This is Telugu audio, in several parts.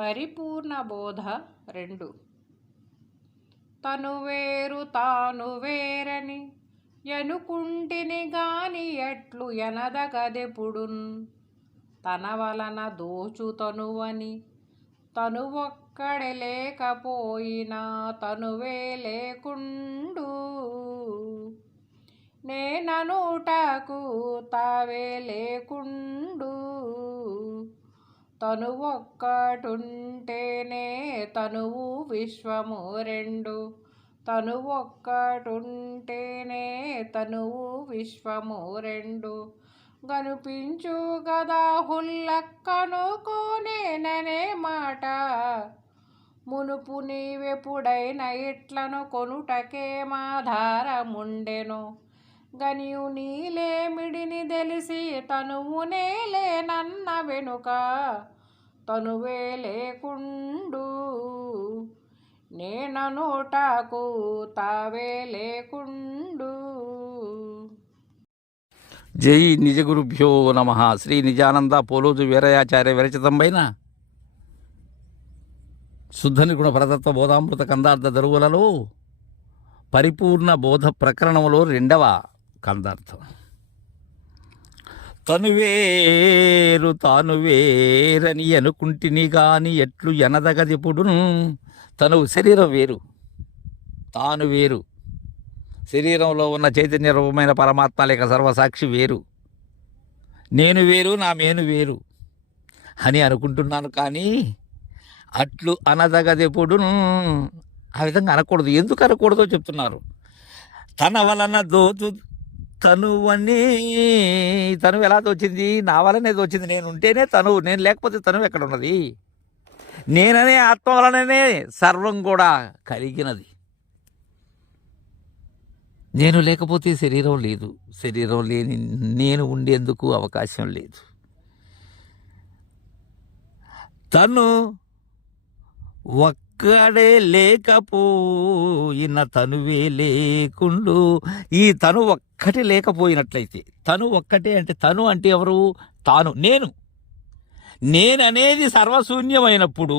పరిపూర్ణ బోధ 2. తను వేరు తాను వేరని ఎనుకుంటిని గాని ఎట్లు ఎనదగదెపుడున్ తన వలన దోచుతనువని తను ఒక్కడే లేకపోయినా తనువే లేకుండు నేననుటకు తావే లేకుండు తను ఒక్కటుంటేనే తనువు విశ్వము 2. తను ఒక్కటుంటేనే తనువు విశ్వము 2. గనుపించు గదా హుల్లక్కనుకోనేననే మాట మునుపు నీవెప్పుడైనా ఇట్లను కొనుటకే మాధారముండెను గనియు నీలేమిడిని తెలిసి తనువునే లేనన్న వెనుక తనువే లేకుండు నేననుటకు తావే లేకుండు. జై నిజగురుభ్యో నమ. శ్రీ నిజానంద పోలోజు వీరయాచార్య విరచితంపైన శుద్ధ నిర్గుణ పరతత్వ బోధామృత కందార్థ దరువులలో పరిపూర్ణ బోధ ప్రకరణంలో 2వ కందార్థం. తను వేరు తాను వేరని అనుకుంటిని గాని ఎట్లు ఎనదగదిప్పుడు తను శరీరం వేరు తాను వేరు, శరీరంలో ఉన్న చైతన్య రూపమైన పరమాత్మ లేక సర్వసాక్షి వేరు, నేను వేరు నా మేను వేరు అని అనుకుంటున్నాను. కానీ అట్లు అనదగదెప్పుడు ఆ విధంగా అనకూడదు. ఎందుకు అనకూడదో చెప్తున్నారు. తన వలన దోచు తనువని, తనువు ఎలా వచ్చింది? నా వలనే వచ్చింది. నేను ఉంటేనే తనువు, నేను లేకపోతే తనువు ఎక్కడ ఉన్నది? నేననే ఆత్మ వలననే సర్వం కూడా కలిగినది. నేను లేకపోతే శరీరం లేదు, శరీరం లేని నేను ఉండేందుకు అవకాశం లేదు. తను ఒక్కడే లేకపోయిన తనువే లేకుండు. ఈ తను ఒక్కటి లేకపోయినట్లయితే, తను ఒక్కటే అంటే తను అంటే ఎవరు? తాను, నేననేది సర్వశూన్యమైనప్పుడు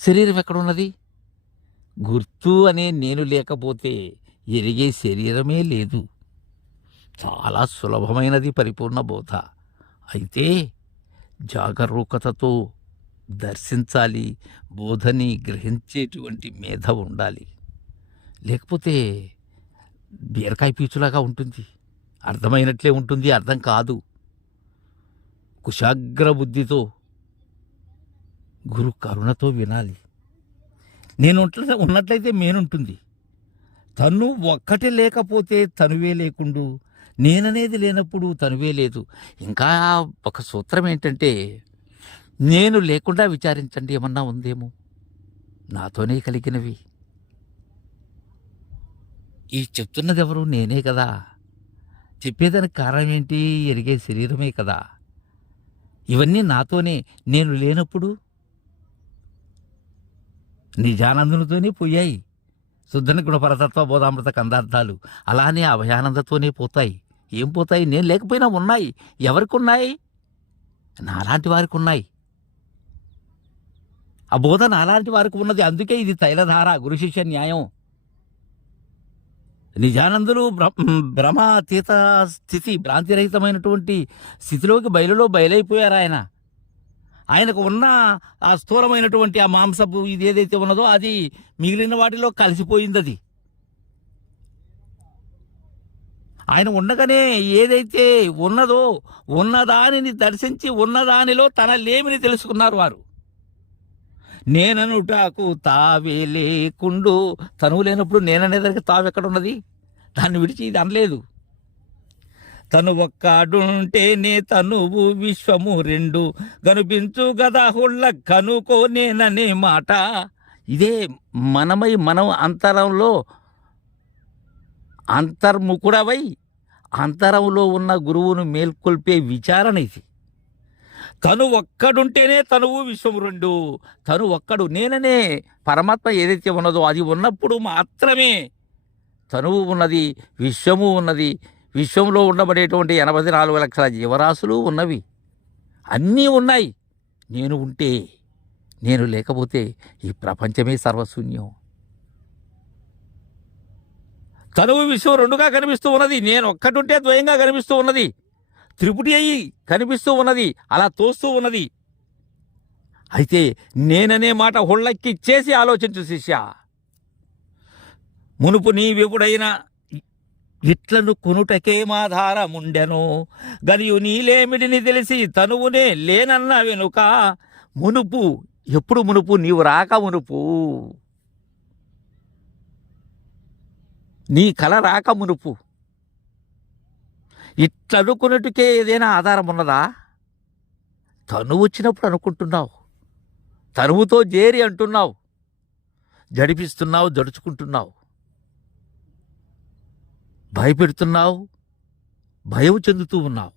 శరీరం ఎక్కడున్నది? గుర్తు అనే నేను లేకపోతే ఎరిగే శరీరమే లేదు. చాలా సులభమైనది పరిపూర్ణ బోధ. అయితే జాగరూకతతో దర్శించాలి, బోధని గ్రహించేటువంటి మేధ ఉండాలి. లేకపోతే బీరకాయ పీచులాగా ఉంటుంది, అర్థమైనట్లే ఉంటుంది, అర్థం కాదు. కుశాగ్ర బుద్ధితో గురు కరుణతో వినాలి. నేను ఉన్నట్లయితే మేనుంటుంది. తను ఒక్కటి లేకపోతే తనువే లేకుండు, నేననేది లేనప్పుడు తనువే లేదు. ఇంకా ఒక సూత్రం ఏంటంటే, నేను లేకుండా విచారించండి, ఏమన్నా ఉందేమో, నాతోనే కలిగినవి. ఈ చెప్తున్నది ఎవరు? నేనే కదా. చెప్పేదానికి కారణం ఏంటి? ఎరిగే శరీరమే కదా. ఇవన్నీ నాతోనే. నేను లేనప్పుడు నిజానందునితోనే పోయాయి శుద్ధ నిర్గుణ పరతత్వ బోధామృత కందార్థాలు. అలానే అభయానందతోనే పోతాయి. ఏం పోతాయి? నేను లేకపోయినా ఉన్నాయి. ఎవరికి ఉన్నాయి? నాలాంటి వారికి ఉన్నాయి. ఆ బోధ నాలాంటి వారికి ఉన్నది. అందుకే ఇది తైలధార, గురు శిష్య న్యాయం. నిజానందులు భ్రమాతీత స్థితి, భ్రాంతిరహితమైనటువంటి స్థితిలోకి బయలైపోయారు. ఆయనకు ఉన్న ఆ స్థూలమైనటువంటి ఆ మాంసపు ఇది ఏదైతే ఉన్నదో అది మిగిలిన వాటిలో కలిసిపోయింది. అది ఆయన ఉండగానే ఏదైతే ఉన్నదో ఉన్నదానిని దర్శించి ఉన్నదానిలో తన లేమిని తెలుసుకున్నారు వారు. నేననుటకు తావే లేకుండు. తనువు లేనప్పుడు నేననేదానికి తావెక్కడున్నది? దాన్ని విడిచి ఇది అనలేదు. తను ఒక్కడుంటేనే తనువు విశ్వము 2 కనిపించు గదా హుళ్ళ కనుకో నేననే మాట. ఇదే మనం అంతరంలో అంతర్ముఖుడవై అంతరంలో ఉన్న గురువును మేల్కొల్పే విచారణ ఇది. తను ఒక్కడుంటేనే తనువు విశ్వము 2. తను ఒక్కడు, నేననే పరమాత్మ ఏదైతే ఉన్నదో అది ఉన్నప్పుడు మాత్రమే తనువు ఉన్నది, విశ్వము ఉన్నది. విశ్వంలో ఉండబడేటువంటి 84 లక్షల జీవరాశులు ఉన్నవి, అన్నీ ఉన్నాయి. నేను ఉంటే నేను లేకపోతే ఈ ప్రపంచమే సర్వశూన్యం. తనువు విశ్వం రెండుగా కనిపిస్తూ ఉన్నది, నేను ఒక్కటుంటే ద్వయంగా కనిపిస్తూ ఉన్నది, త్రిపుటి అయి కనిపిస్తూ ఉన్నది, అలా తోస్తూ ఉన్నది. అయితే నేననే మాట హుళ్ళక్కి చేసి ఆలోచించు శిష్య. మునుపు నీవెప్పుడైనా ఇట్లను కొనుటకే మాధారముండెను, గనియు నీలేమిడిని తెలిసి తనువునే లేనన్న వెనుక. మునుపు, ఎప్పుడు మునుపు? నీవు రాక మునుపు, నీ కల రాక మునుపు. ఇట్లనుకున్నట్టుకే ఏదైనా ఆధారం ఉన్నదా? తనువు వచ్చినప్పుడు అనుకుంటున్నావు, తనువుతో చేరి అంటున్నావు, జడిపిస్తున్నావు, జడుచుకుంటున్నావు, భయపెడుతున్నావు, భయం చెందుతూ ఉన్నావు.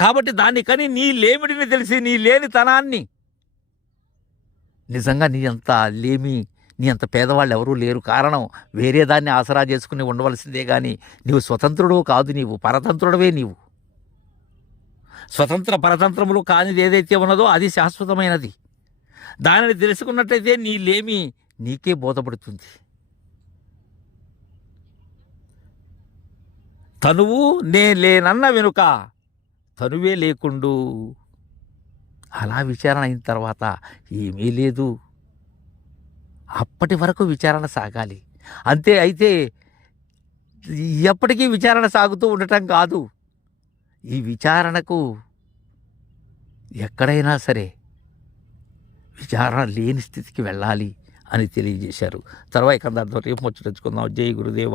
కాబట్టి దానికని నీ లేమిడిని తెలిసి నీ లేనితనాన్ని, నిజంగా నీ అంత లేమి, నీ అంత పేదవాళ్ళు ఎవరూ లేరు. కారణం వేరే దాన్ని ఆసరా చేసుకుని ఉండవలసిందే కానీ నీవు స్వతంత్రుడు కాదు, నీవు పరతంత్రుడవే. నీవు స్వతంత్ర పరతంత్రములు కానిది ఏదైతే ఉన్నదో అది శాశ్వతమైనది. దానిని తెలుసుకున్నట్లయితే నీ లేమి నీకే బోధపడుతుంది. తనువు నే లేనన్న వెనుక తనువే లేకుండు. అలా విచారణ అయిన తర్వాత ఏమీ లేదు. అప్పటి వరకు విచారణ సాగాలి అంతే. అయితే ఎప్పటికీ విచారణ సాగుతూ ఉండటం కాదు. ఈ విచారణకు ఎక్కడైనా సరే విచారణ లేని స్థితికి వెళ్ళాలి అని తెలియజేశారు. తర్వాత కందార్థం రేపు ముచ్చటించుకుందాం. జై గురుదేవ.